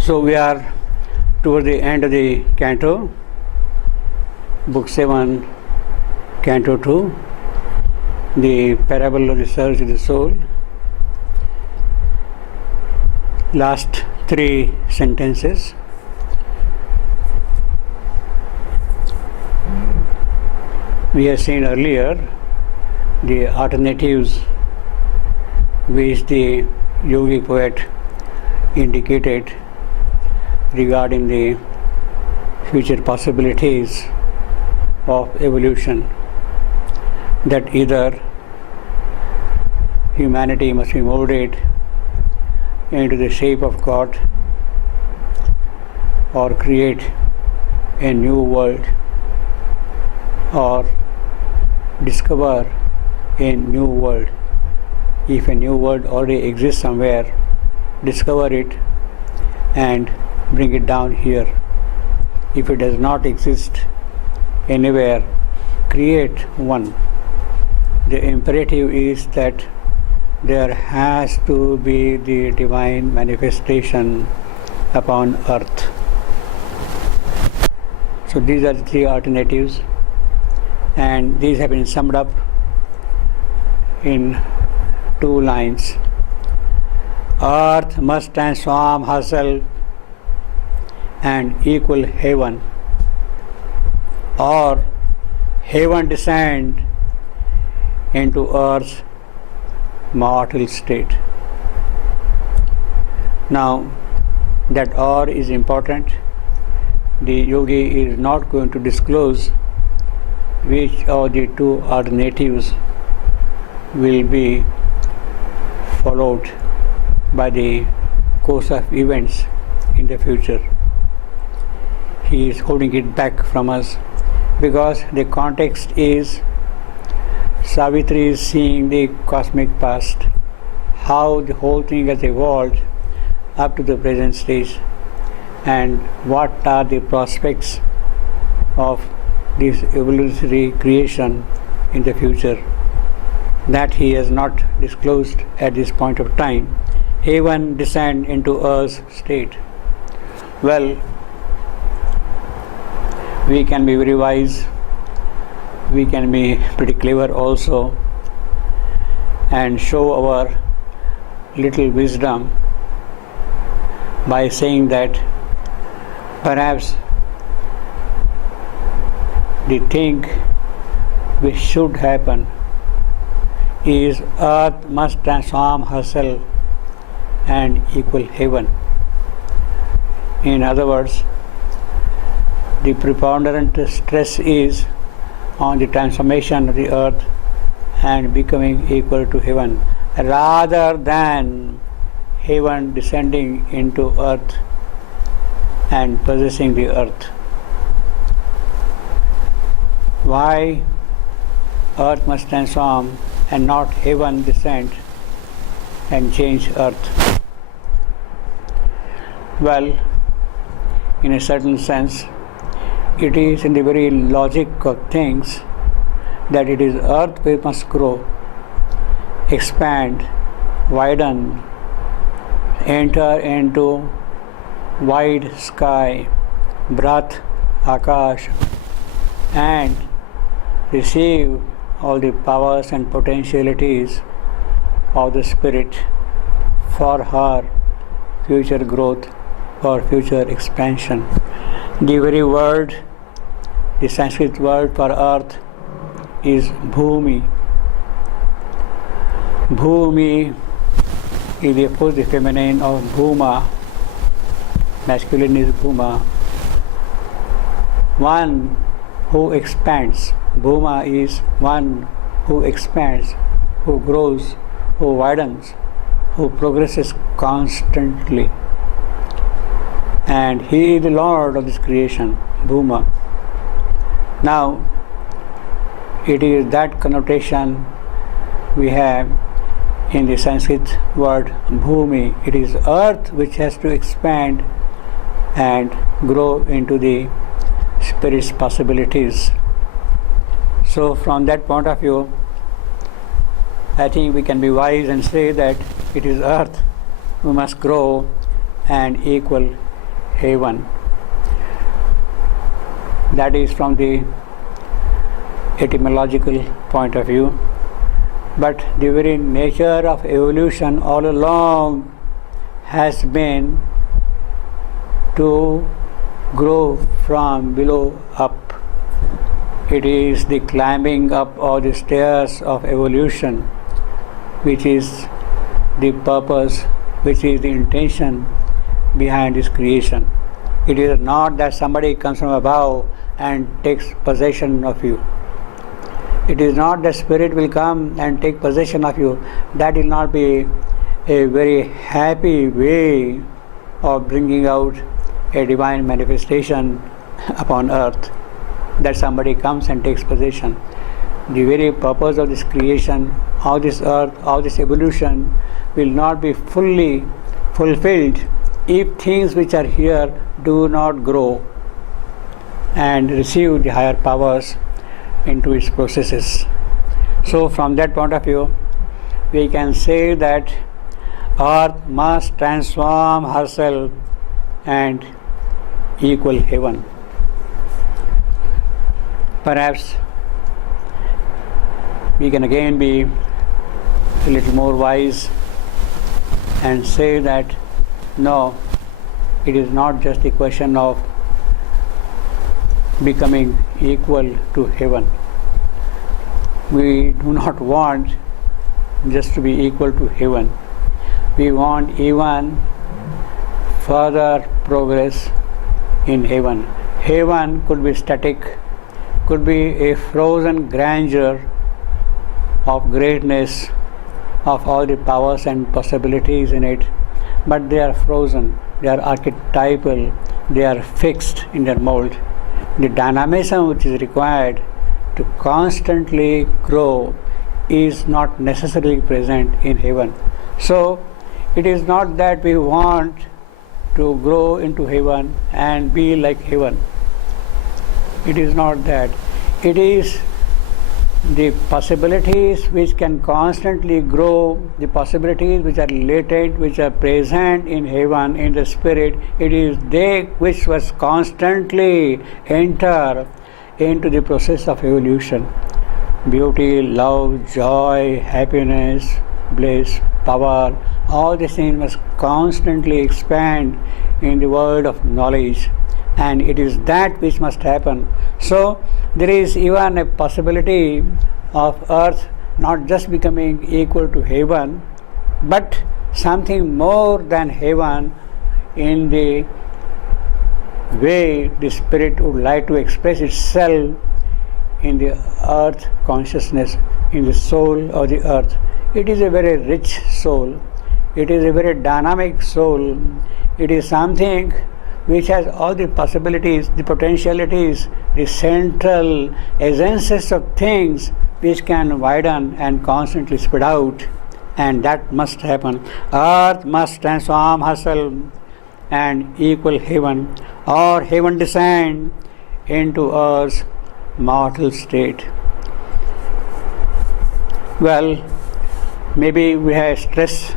So we are toward the end of the canto, book 7, canto 2, the parable of the search of the soul. Last 3 sentences. We have seen earlier the alternatives which the yogi poet indicated regarding the future possibilities of evolution, that either humanity must be molded into the shape of God or create a new world or discover a new world. If a new world already exists somewhere, discover it and bring it down here. If it does not exist anywhere, create one. The imperative is that there has to be the divine manifestation upon earth. So these are the 3 alternatives, and these have been summed up in 2 lines. Earth must transform herself and equal heaven, or heaven descend into earth's mortal state. Now, that or is important. The yogi is not going to disclose which of the 2 alternatives will be followed by the course of events in the future. He is holding it back from us because the context is Savitri is seeing the cosmic past, how the whole thing has evolved up to the present stage, and what are the prospects of this evolutionary creation in the future. That he has not disclosed at this point of time. Heaven descend into earth's state. Well, we can be very wise, we can be pretty clever also, and show our little wisdom by saying that perhaps the thing which should happen is earth must transform herself and equal heaven. In other words, the preponderant stress is on the transformation of the earth and becoming equal to heaven, rather than heaven descending into earth and possessing the earth. Why earth must transform and not heaven descend and change earth? Well, in a certain sense, it is in the very logic of things that it is earth which must grow, expand, widen, enter into wide sky, Brat, Akash, and receive all the powers and potentialities of the spirit for her future growth or future expansion. The very word, the Sanskrit word for earth is Bhumi. Bhumi is of course the feminine of Bhuma, masculine is Bhuma. One who expands. Bhuma is one who expands, who grows, who widens, who progresses constantly. And he is the Lord of this creation, Bhuma. Now, it is that connotation we have in the Sanskrit word Bhumi. It is earth which has to expand and grow into the spirit's possibilities. So from that point of view, I think we can be wise and say that it is earth who must grow and equal heaven. That is from the etymological point of view. But the very nature of evolution all along has been to grow from below up. It is the climbing up all the stairs of evolution which is the purpose, which is the intention behind this creation. It is not that somebody comes from above and takes possession of you. It is not that spirit will come and take possession of you. That will not be a very happy way of bringing out a divine manifestation upon earth, that somebody comes and takes possession. The very purpose of this creation, of this earth, of this evolution will not be fully fulfilled if things which are here do not grow and receive the higher powers into its processes. So from that point of view, we can say that earth must transform herself and equal heaven. Perhaps we can again be a little more wise and say that no, it is not just a question of becoming equal to heaven. We do not want just to be equal to heaven. We want even further progress in heaven. Heaven could be static, could be a frozen grandeur of greatness, of all the powers and possibilities in it, but they are frozen, they are archetypal, they are fixed in their mold. The dynamism which is required to constantly grow is not necessarily present in heaven. So it is not that we want to grow into heaven and be like heaven. It is not that. It is the possibilities which can constantly grow, the possibilities which are latent, which are present in heaven, in the spirit. It is they which must constantly enter into the process of evolution. Beauty, love, joy, happiness, bliss, power, all these things must constantly expand in the world of knowledge, and it is that which must happen. So there is even a possibility of earth not just becoming equal to heaven, but something more than heaven in the way the spirit would like to express itself in the earth consciousness, in the soul of the earth. It is a very rich soul. It is a very dynamic soul. It is something which has all the possibilities, the potentialities, the central essences of things which can widen and constantly spread out, and that must happen. Earth must transform herself and equal heaven, or heaven descend into earth's mortal state. Well, maybe we have stressed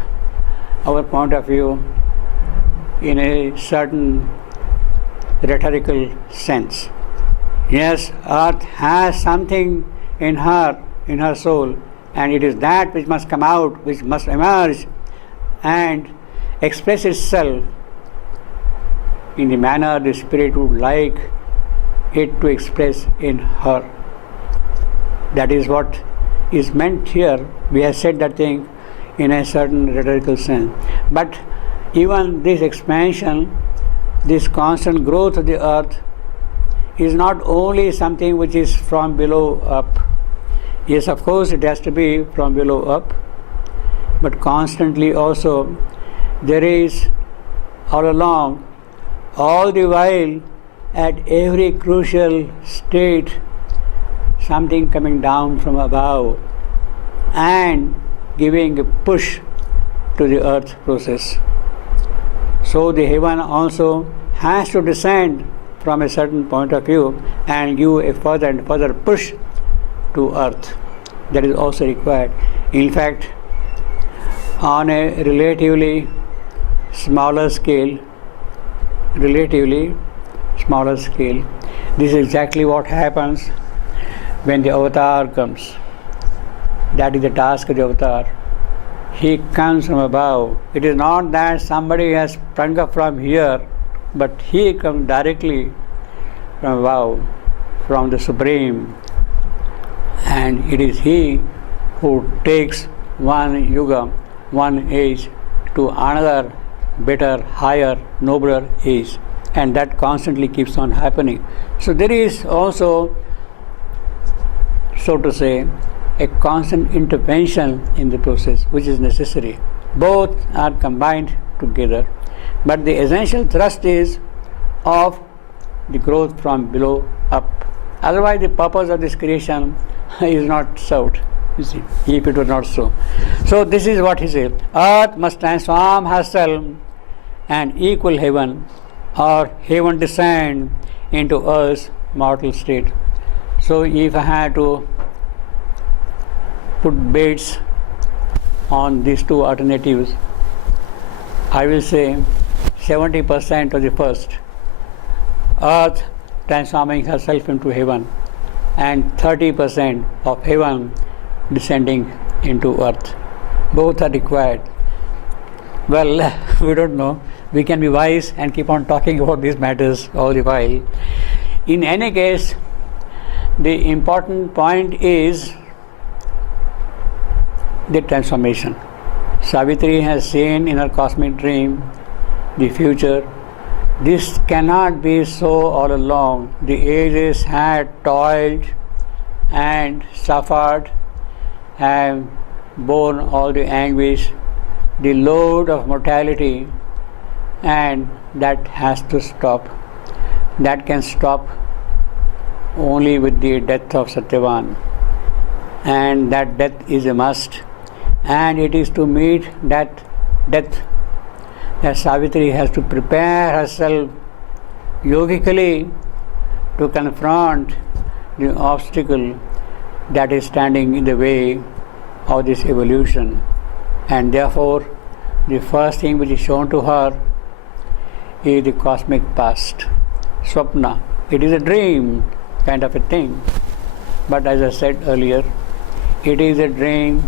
our point of view in a certain rhetorical sense. Yes, earth has something in her soul, and it is that which must come out, which must emerge and express itself in the manner the spirit would like it to express in her. That is what is meant here. We have said that thing in a certain rhetorical sense. But even this expansion, this constant growth of the earth is not only something which is from below up. Yes, of course it has to be from below up, but constantly also there is all along, all the while, at every crucial state, something coming down from above and giving a push to the earth process. So the heaven also has to descend from a certain point of view and give a further and further push to earth. That is also required. In fact, on a relatively smaller scale, relatively smaller scale. This is exactly what happens when the avatar comes. That is the task of the avatar. He comes from above. It is not that somebody has sprung up from here, but he comes directly from above, from the Supreme. And it is he who takes one yuga, one age, to another better, higher, nobler age. And that constantly keeps on happening. So there is also, so to say, a constant intervention in the process which is necessary. Both are combined together. But the essential thrust is of the growth from below up. Otherwise the purpose of this creation is not served, you see, if it was not so. So this is what he said. Earth must transform herself and equal heaven, or heaven descend into earth's mortal state. So if I had to put bets on these two alternatives, I will say 70% of the first, earth transforming herself into heaven, and 30% of heaven descending into earth. Both are required. Well, we don't know. We can be wise and keep on talking about these matters all the while. In any case, the important point is the transformation. Savitri has seen in her cosmic dream the future. This cannot be so all along. The ages had toiled and suffered, have borne all the anguish, the load of mortality, and that has to stop. That can stop only with the death of Satyavan, and that death is a must. And it is to meet that death that Savitri has to prepare herself yogically to confront the obstacle that is standing in the way of this evolution. And therefore, the first thing which is shown to her is the cosmic past, Swapna. It is a dream kind of a thing, but as I said earlier, it is a dream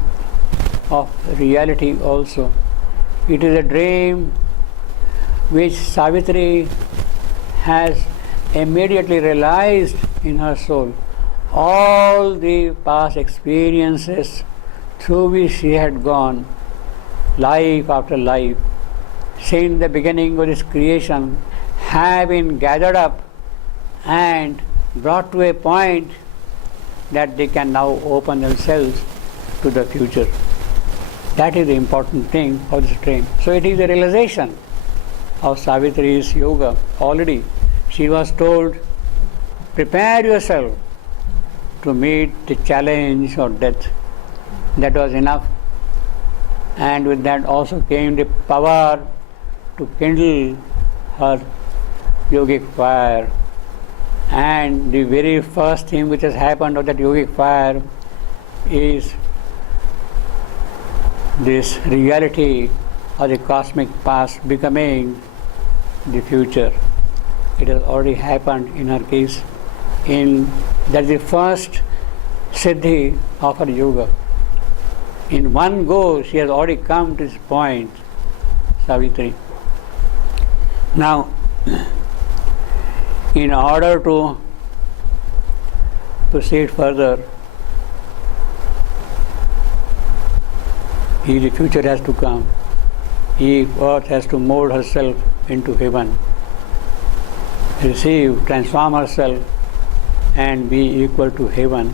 of reality also. It is a dream which Savitri has immediately realized in her soul. All the past experiences through which she had gone, life after life, since the beginning of this creation, have been gathered up and brought to a point that they can now open themselves to the future. That is the important thing of this dream. So it is a realization of Savitri's yoga. Already she was told, prepare yourself to meet the challenge of death. That was enough. And with that also came the power to kindle her yogic fire. And the very first thing which has happened of that yogic fire is this reality of the cosmic past becoming the future. It has already happened in her case. That's the first siddhi of her yoga. In one go, she has already come to this point, Savitri. Now, in order to proceed further, the future has to come. Earth has to mold herself into heaven, transform herself and be equal to heaven.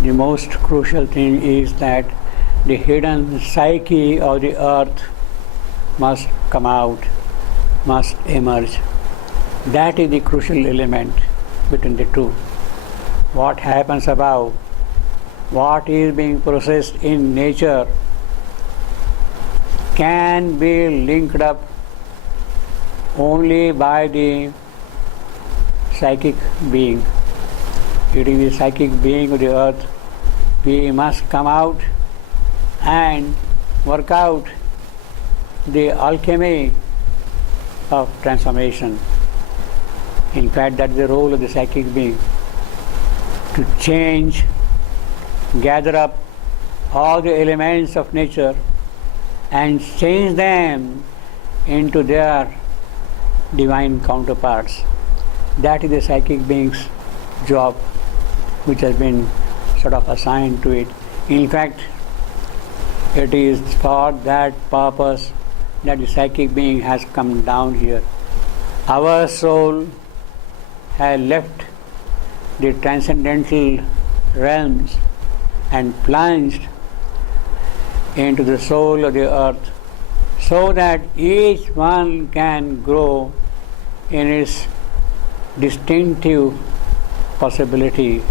The most crucial thing is that the hidden psyche of the earth must come out, must emerge. That is the crucial element between the two. What happens above, what is being processed in nature, can be linked up only by the psychic being. It is the psychic being of the earth. We must come out and work out the alchemy of transformation. In fact, that is the role of the psychic being, to change, gather up all the elements of nature and change them into their divine counterparts. That is the psychic being's job, which has been sort of assigned to it. In fact, it is for that purpose that the psychic being has come down here. Our soul has left the transcendental realms and plunged into the soul of the earth, so that each one can grow in its distinctive possibility,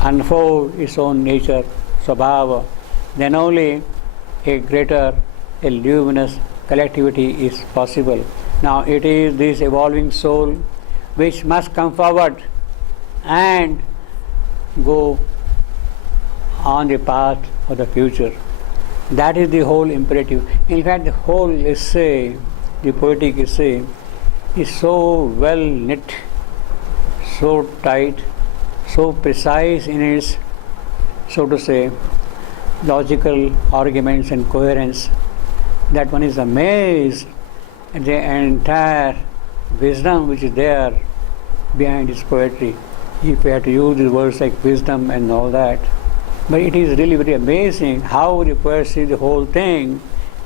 unfold its own nature, svabhava. Then only a greater, a luminous collectivity is possible. Now it is this evolving soul which must come forward and go on the path of the future. That is the whole imperative. In fact, the whole essay, the poetic essay, is so well knit, so tight, so precise in its, so to say, logical arguments and coherence, that one is amazed at the entire wisdom which is there behind its poetry. If we had to use the words like wisdom and all that. But it is really very amazing how the poet sees the whole thing,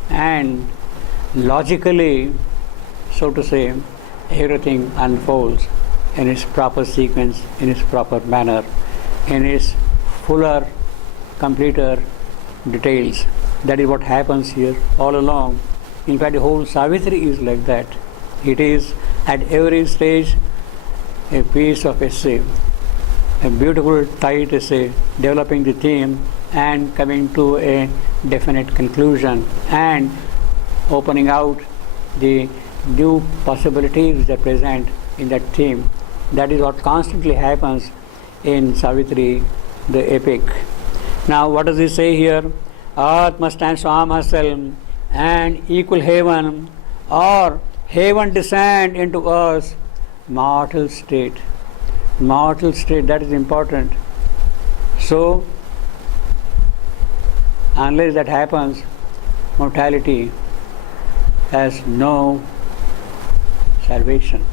and logically, so to say, everything unfolds in its proper sequence, in its proper manner, in its fuller, completer details. That is what happens here all along. In fact, the whole Savitri is like that. It is at every stage a piece of essay, a beautiful tight essay, developing the theme and coming to a definite conclusion and opening out the new possibilities that present in that theme. That is what constantly happens in Savitri, the epic. Now what does he say here? Earth must transform herself and equal heaven, or heaven descend into earth's mortal state. Mortal state, that is important. So, unless that happens, mortality has no salvation.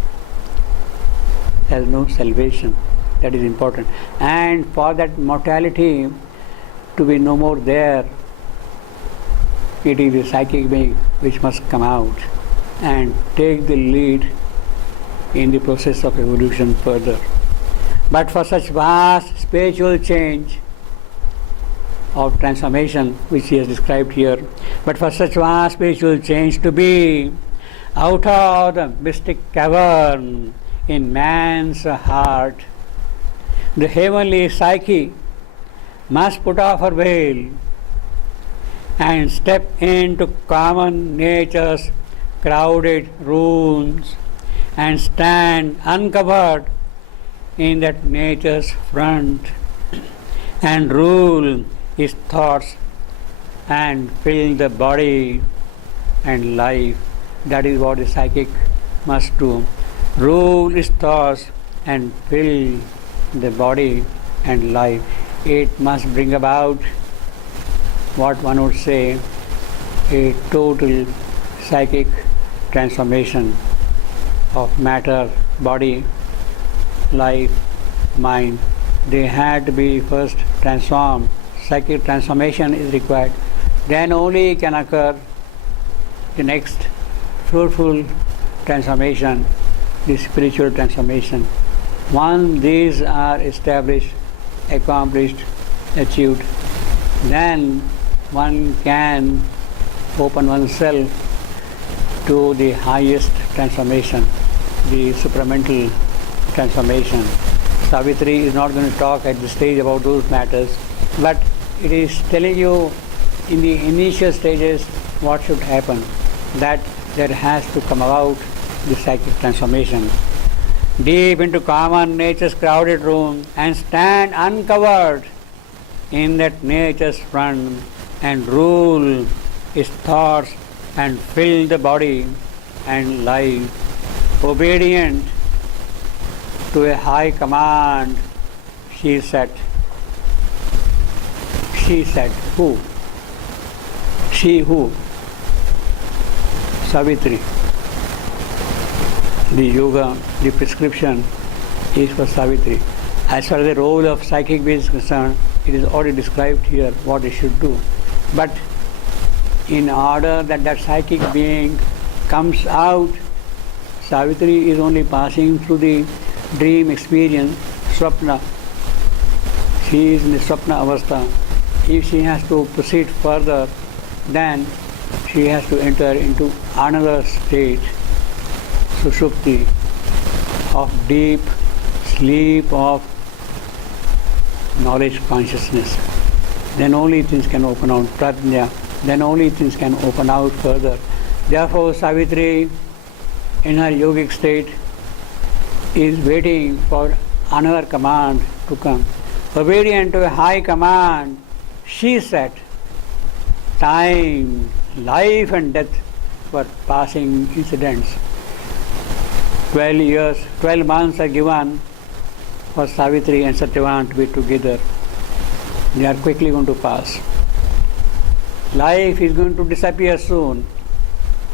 Has no salvation. That is important. And for that mortality to be no more there, it is the psychic being which must come out and take the lead in the process of evolution further. But for such vast spiritual change of transformation which he has described here, but for such vast spiritual change to be out of the mystic cavern in man's heart, the heavenly psyche must put off her veil and step into common nature's crowded rooms and stand uncovered in that nature's front and rule his thoughts and fill the body and life. That is what the psychic must do. Rule his thoughts and fill the body and life. It must bring about what one would say a total psychic transformation of matter, body, life, mind. They had to be first transformed. Psychic transformation is required. Then only can occur the next fruitful transformation, the spiritual transformation. Once these are established, accomplished, achieved, then one can open oneself to the highest transformation, the supramental transformation. Savitri is not going to talk at this stage about those matters, but it is telling you in the initial stages what should happen, that there has to come about the psychic transformation. Deep into common nature's crowded room and stand uncovered in that nature's front and rule its thoughts and fill the body and life, obedient to a high command, she said. She said, who? She who? Savitri. The yoga, the prescription is for Savitri. As far as the role of psychic being is concerned, it is already described here what it should do. But in order that that psychic being comes out, Savitri is only passing through the dream experience, Swapna. She is in the Swapna Avastha. If she has to proceed further, then she has to enter into another state, Sushupti, of deep sleep of knowledge consciousness. Then only things can open out, Prajna, then only things can open out further. Therefore, Savitri, in her yogic state, is waiting for another command to come. Obedient to a high command, she said, time, life and death were passing incidents. 12 months are given for Savitri and Satyavan to be together. They are quickly going to pass. Life is going to disappear soon.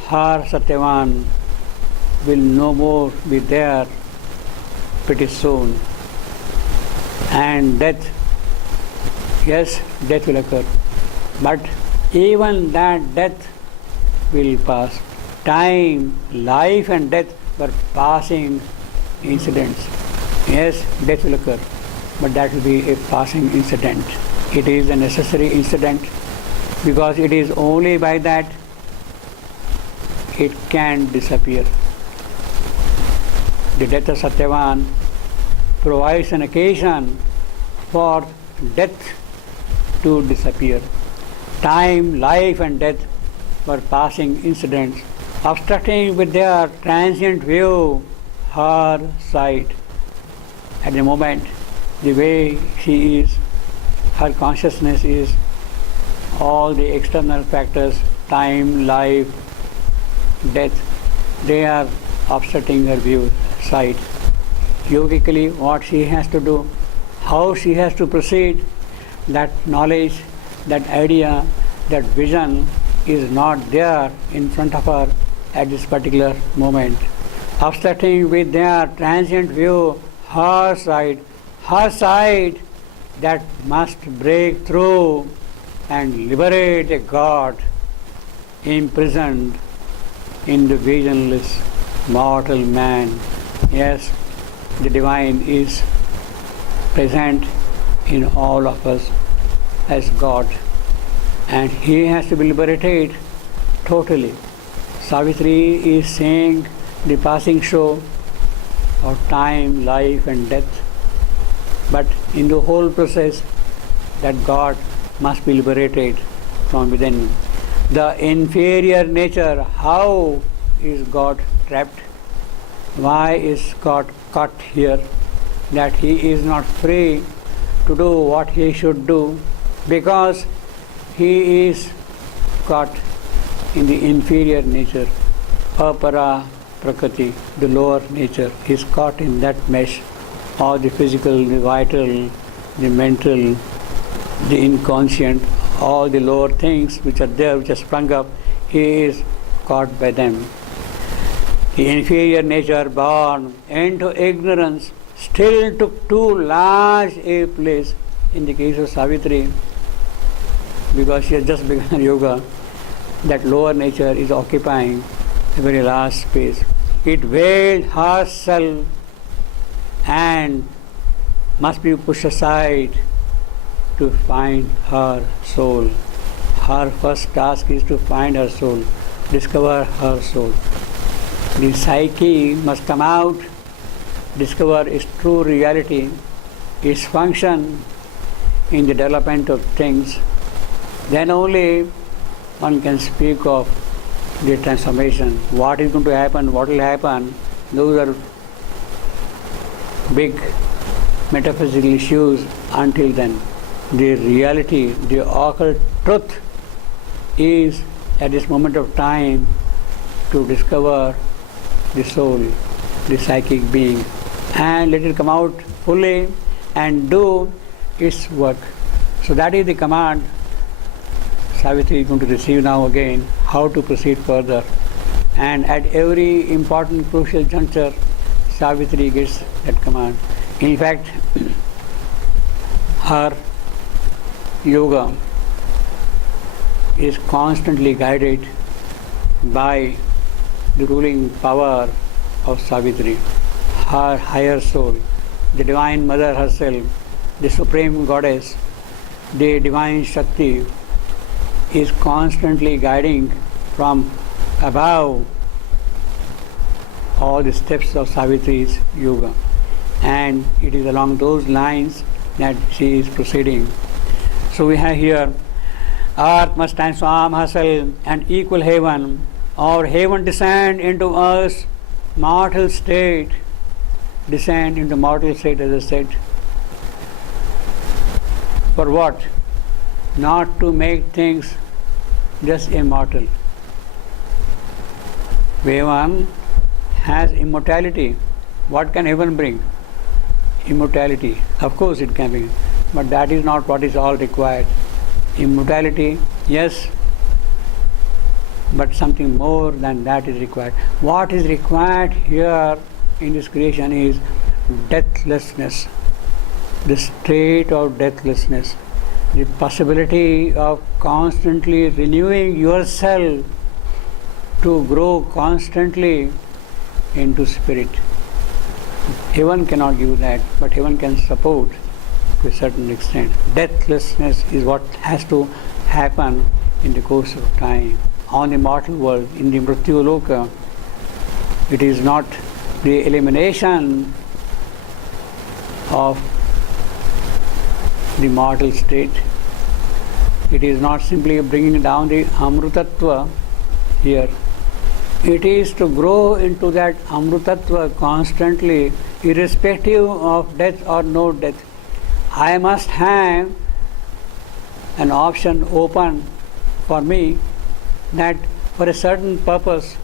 Her Satyavan will no more be there pretty soon. And death, yes, death will occur. But even that death will pass. Time, life and death were passing incidents. Yes, death will occur, but that will be a passing incident. It is a necessary incident because it is only by that it can disappear. The death of Satyavan provides an occasion for death to disappear. Time, life and death were passing incidents, obstructing with their transient view her sight. At the moment, the way she is, her consciousness is, all the external factors, time, life, death, they are obstructing her view, sight. Yogically, what she has to do, how she has to proceed, that knowledge, that idea, that vision is not there in front of her at this particular moment. Obstructing with their transient view her sight that must break through and liberate a God imprisoned in the visionless mortal man. Yes, the divine is present in all of us as God, and he has to be liberated totally. Savitri is saying the passing show of time, life and death, but in the whole process that God must be liberated from within. The inferior nature, how is God trapped? Why is God caught here? That he is not free to do what he should do because he is caught in the inferior nature, apara prakriti, the lower nature. He is caught in that mesh, all the physical, the vital, the mental, the inconscient, all the lower things which are there, which are sprung up, he is caught by them. The inferior nature, born into ignorance, still took too large a place in the case of Savitri, because she has just begun her yoga. That lower nature is occupying a very large space. It veiled herself and must be pushed aside to find her soul. Her first task is to find her soul, discover her soul. The psyche must come out, discover its true reality, its function in the development of things. Then only one can speak of the transformation. What is going to happen, what will happen, those are big metaphysical issues until then. The reality, the occult truth is at this moment of time to discover the soul, the psychic being, and let it come out fully and do its work. So that is the command Savitri is going to receive now again, how to proceed further. And at every important crucial juncture, Savitri gets that command. In fact, her yoga is constantly guided by the ruling power of Savitri, her higher soul, the Divine Mother herself, the Supreme Goddess, the Divine Shakti is constantly guiding from above all the steps of Savitri's yoga. And it is along those lines that she is proceeding. So we have here, earth must transform herself and equal heaven, or heaven descend into earth's mortal state. Descend into mortal state, as I said. For what? Not to make things just immortal. Heaven has immortality. What can heaven bring? Immortality. Of course it can be, but that is not what is all required. Immortality, yes, but something more than that is required. What is required here in this creation is deathlessness, the state of deathlessness, the possibility of constantly renewing yourself to grow constantly into spirit. Heaven cannot give that, but heaven can support to a certain extent. Deathlessness is what has to happen in the course of time. On the mortal world, in the Mrityu Loka, it is not the elimination of the mortal state. It is not simply bringing down the Amrutatva here. It is to grow into that Amrutatva constantly, irrespective of death or no death. I must have an option open for me that for a certain purpose,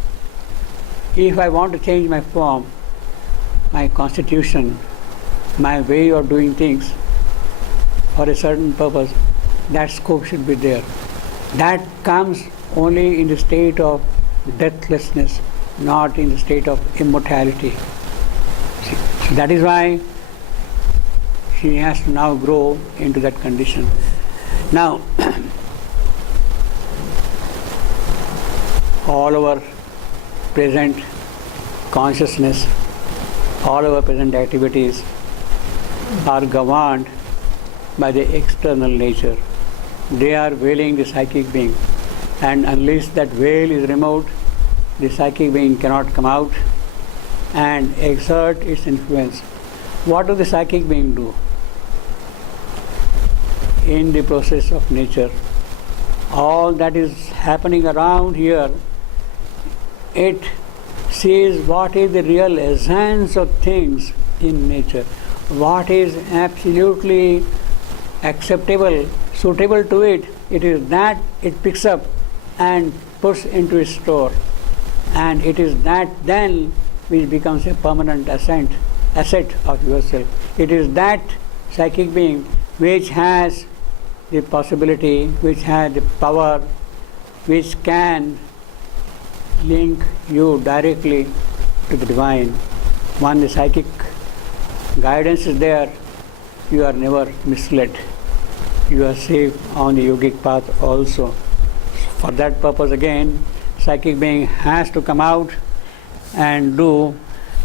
if I want to change my form, my constitution, my way of doing things for a certain purpose, that scope should be there. That comes only in the state of deathlessness, not in the state of immortality. So that is why she has to now grow into that condition. Now, all our present consciousness, all our present activities are governed by the external nature. They are veiling the psychic being, and unless that veil is removed, the psychic being cannot come out and exert its influence. What does the psychic being do? In the process of nature, all that is happening around here, it sees what is the real essence of things in nature, what is absolutely acceptable, suitable to it. It is that it picks up and puts into its store, and it is that then which becomes a permanent asset of yourself. It is that psychic being which has the possibility, which has the power, which can link you directly to the divine. When the psychic guidance is there, you are never misled. You are safe on the yogic path also. For that purpose again, psychic being has to come out and do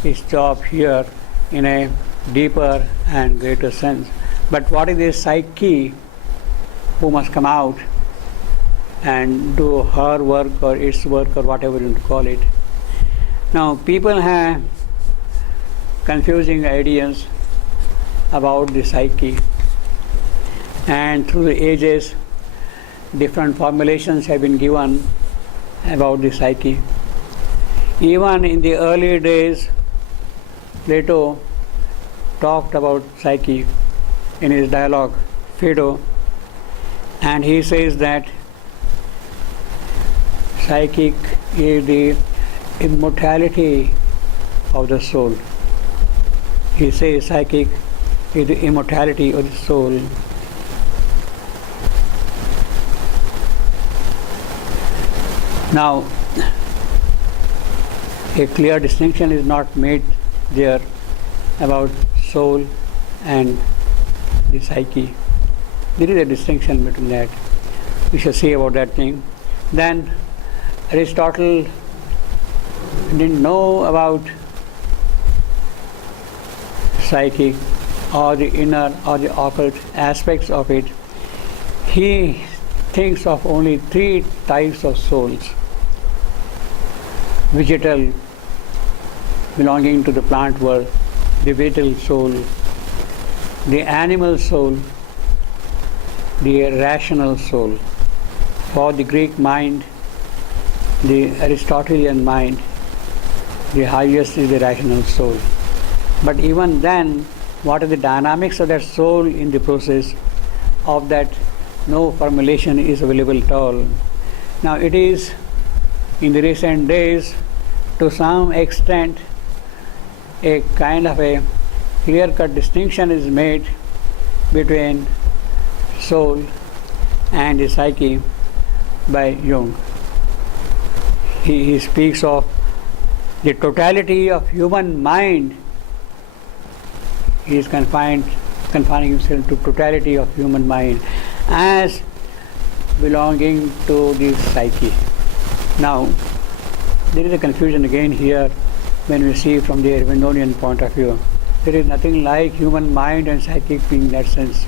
its job here in a deeper and greater sense. But what is this psyche who must come out and do her work or its work or whatever you call it? Now, people have confusing ideas about the psyche, and through the ages different formulations have been given about the psyche. Even in the early days, Plato talked about psyche in his dialogue Phaedo, and he says that psychic is the immortality of the soul. He says psychic is the immortality of the soul. Now, a clear distinction is not made there about soul and the psyche. There is a distinction between that. We shall see about that thing. Then Aristotle didn't know about psyche or the inner or the occult aspects of it. He thinks of only three types of souls: vegetal, belonging to the plant world, the vegetal soul, the animal soul, the rational soul. For the Greek mind, the Aristotelian mind, the highest is the rational soul. But even then, what are the dynamics of that soul in the process of that? No formulation is available at all. Now it is in the recent days, to some extent, a kind of a clear-cut distinction is made between soul and the psyche by Jung. He speaks of the totality of human mind. He is confining himself to totality of human mind as belonging to the psyche. Now, there is a confusion again here when we see from the Arvindonian point of view. There is nothing like human mind and psychic being in that sense.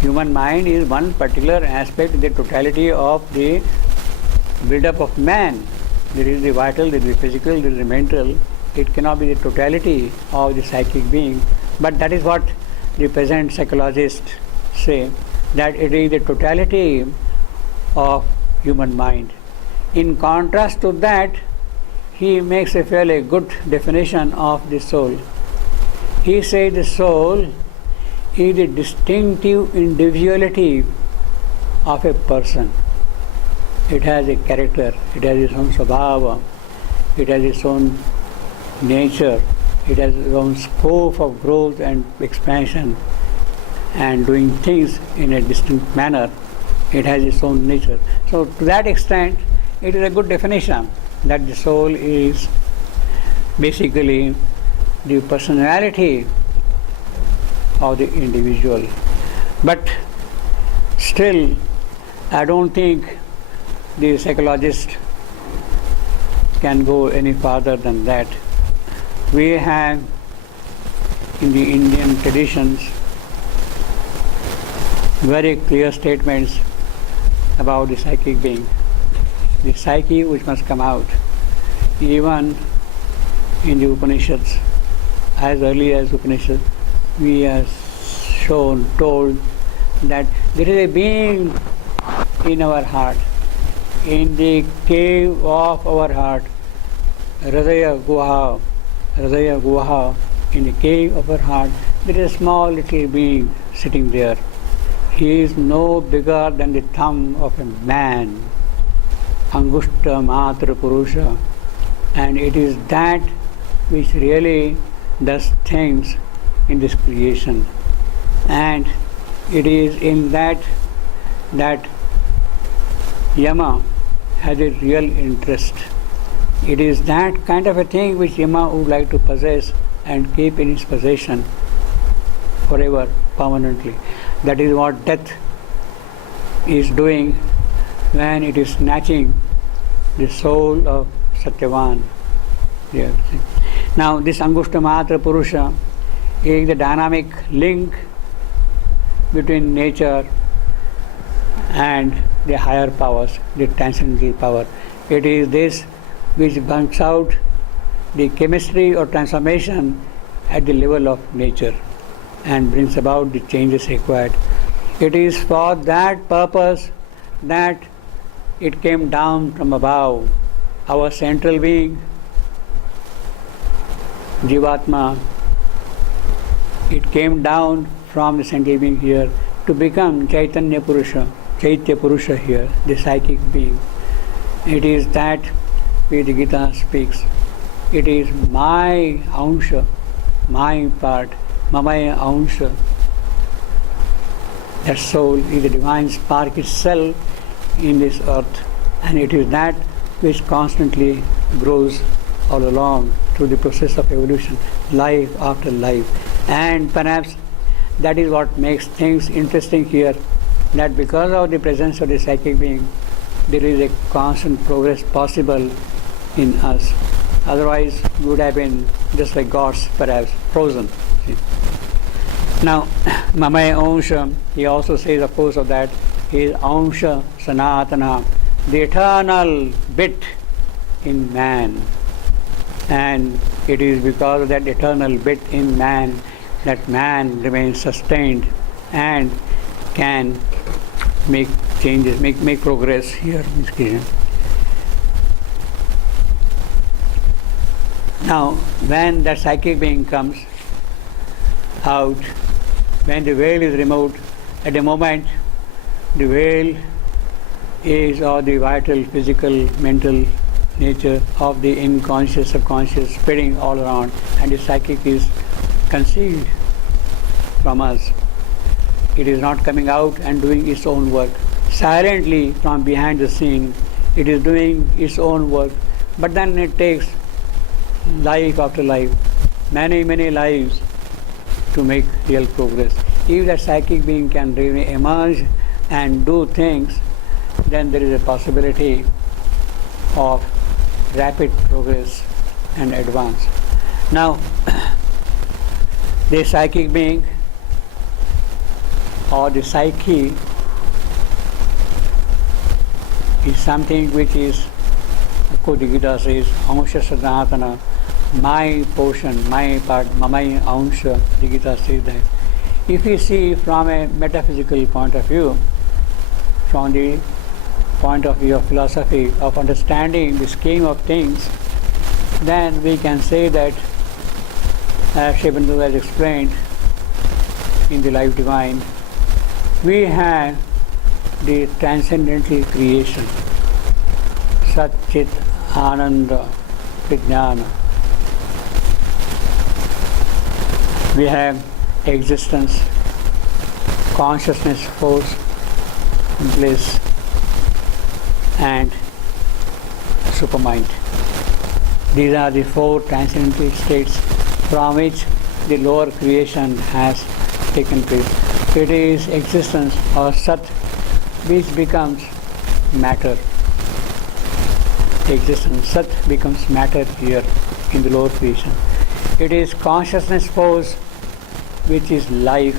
Human mind is one particular aspect, the totality of the build-up of man. There is the vital, there is the physical, there is the mental. It cannot be the totality of the psychic being. But that is what the present psychologists say, that it is the totality of human mind. In contrast to that, he makes a fairly good definition of the soul. He says the soul is the distinctive individuality of a person. It has a character, it has its own svabhava, it has its own nature, it has its own scope of growth and expansion and doing things in a distinct manner. It has its own nature. So to that extent, it is a good definition that the soul is basically the personality of the individual. But still, I don't think the psychologist can go any farther than that. We have in the Indian traditions very clear statements about the psychic being, the psyche which must come out. Even in the Upanishads, as early as Upanishads, we are told that there is a being in our heart, in the cave of our heart, Hridaya Guha, in the cave of our heart, there is a small little being sitting there. He is no bigger than the thumb of a man, Angushta Matra Purusha, and it is that which really does things in this creation. And it is in that Yama has a real interest. It is that kind of a thing which Yama would like to possess and keep in his possession forever, permanently. That is what death is doing when it is snatching the soul of Satyavan. Now, this Angushta Matra Purusha is the dynamic link between nature and the higher powers, the transcendental power. It is this which brings out the chemistry or transformation at the level of nature and brings about the changes required. It is for that purpose that it came down from above. Our central being, Jivatma, it came down from the central being here to become Chaitanya Purusha, Chaitya Purusha here, the psychic being. It is that which the Gita speaks. It is my ansha, my part, mamaya ansha. That soul is the divine spark itself in this earth, and it is that which constantly grows all along through the process of evolution, life after life. And perhaps that is what makes things interesting here, that because of the presence of the psychic being, there is a constant progress possible in us. Otherwise, we would have been just like gods, perhaps, frozen. See? Now, Mamaya Ansha, he also says, of course, of that, he is Ansha Sanatana, the eternal bit in man. And it is because of that eternal bit in man that man remains sustained and can make changes, make progress here in this creation. Now, when that psychic being comes out, when the veil is removed, at the moment the veil is of the vital, physical, mental nature of the unconscious, subconscious spreading all around, and the psychic is concealed from us. It is not coming out and doing its own work. Silently from behind the scene, it is doing its own work, but then it takes life after life, many, many lives to make real progress. If that psychic being can really emerge and do things, then there is a possibility of rapid progress and advance. Now, the psychic being or the psyche is something which is, of course, the Gita says, Ansha Sanatana, my portion, my part, mamai ansha, the Gita says that. If we see from a metaphysical point of view, from the point of view of philosophy, of understanding the scheme of things, then we can say that, as Sri Aurobindo has explained in the Life Divine, we have the transcendental creation, Sat Chit Ananda Vijnana. We have existence, consciousness, force, bliss, and supermind. These are the four transcendental states from which the lower creation has taken place. It is existence or Sat which becomes matter. Existence, Sat becomes matter here in the lower creation. It is consciousness force which is life.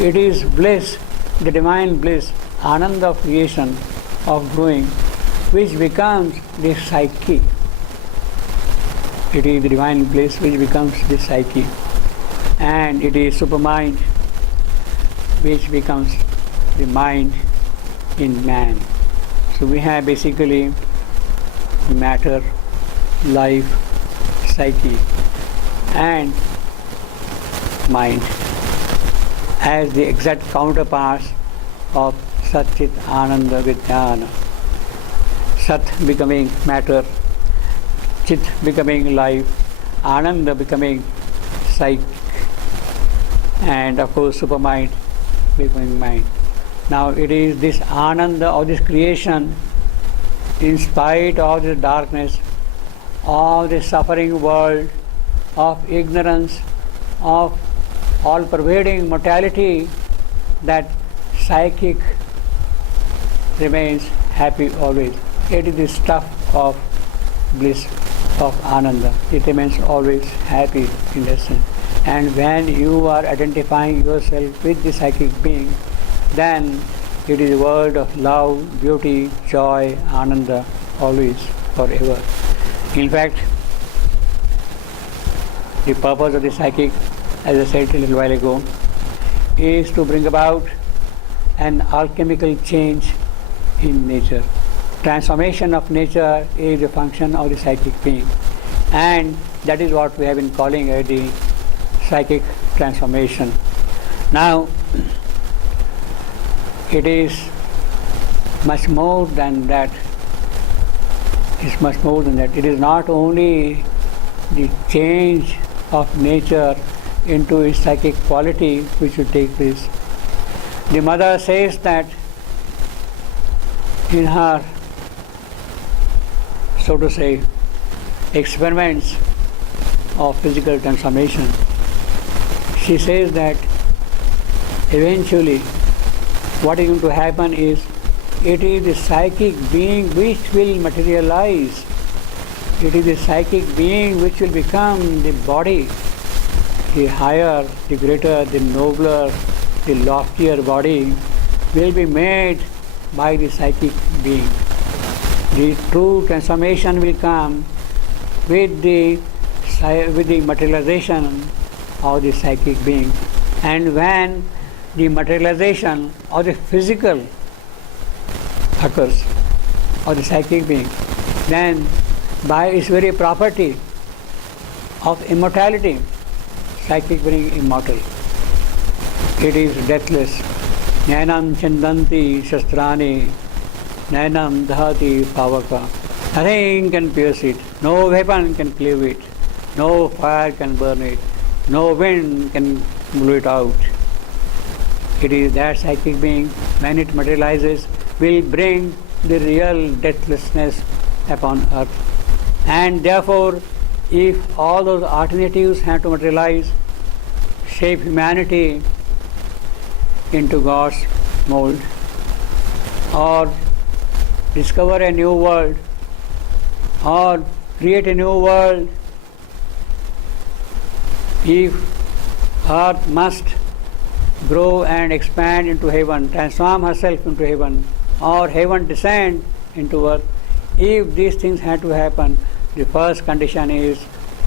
It is bliss, the divine bliss, Ananda of creation, of growing, which becomes the psyche. It is the divine bliss which becomes the psyche. And it is supermind which becomes the mind in man. So we have basically matter, life, psyche, and mind as the exact counterparts of Sat Chit Ananda Vijnana. Sat becoming matter, Chit becoming life, Ananda becoming psyche, and of course supermind becoming mind. Now it is this Ananda of this creation, in spite of the darkness, of the suffering world, of ignorance, of all-pervading mortality, that psychic remains happy always. It is the stuff of bliss, of Ananda. It remains always happy in that sense. And when you are identifying yourself with the psychic being, then it is a world of love, beauty, joy, Ananda, always, forever. In fact, the purpose of the psychic, as I said a little while ago, is to bring about an alchemical change in nature. Transformation of nature is a function of the psychic being, and that is what we have been calling the psychic transformation. Now, it is much more than that. It's much more than that. It is not only the change of nature into its psychic quality which will take place. The mother says that in her, so to say, experiments of physical transformation, she says that eventually what is going to happen is it is the psychic being which will materialize. It is the psychic being which will become the body, the higher, the greater, the nobler, the loftier body will be made by the psychic being. The true transformation will come with the materialization of the psychic being. And when the materialization of the physical occurs, of the psychic being, then by its very property of immortality, psychic being immortal. It is deathless. Nainam chandanti shastrani, nainam dhati pavaka. Nothing can pierce it. No weapon can cleave it. No fire can burn it. No wind can blow it out. It is that psychic being, when it materializes, will bring the real deathlessness upon earth. And therefore, if all those alternatives have to materialize, shape humanity into God's mold, or discover a new world, or create a new world, if earth must grow and expand into heaven, transform herself into heaven, or heaven descend into earth, if these things have to happen, the first condition is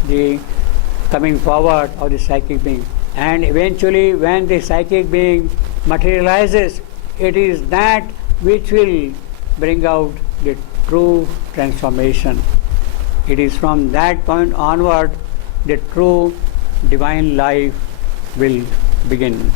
the coming forward of the psychic being. And eventually, when the psychic being materializes, it is that which will bring out the true transformation. It is from that point onward the true divine life will begin.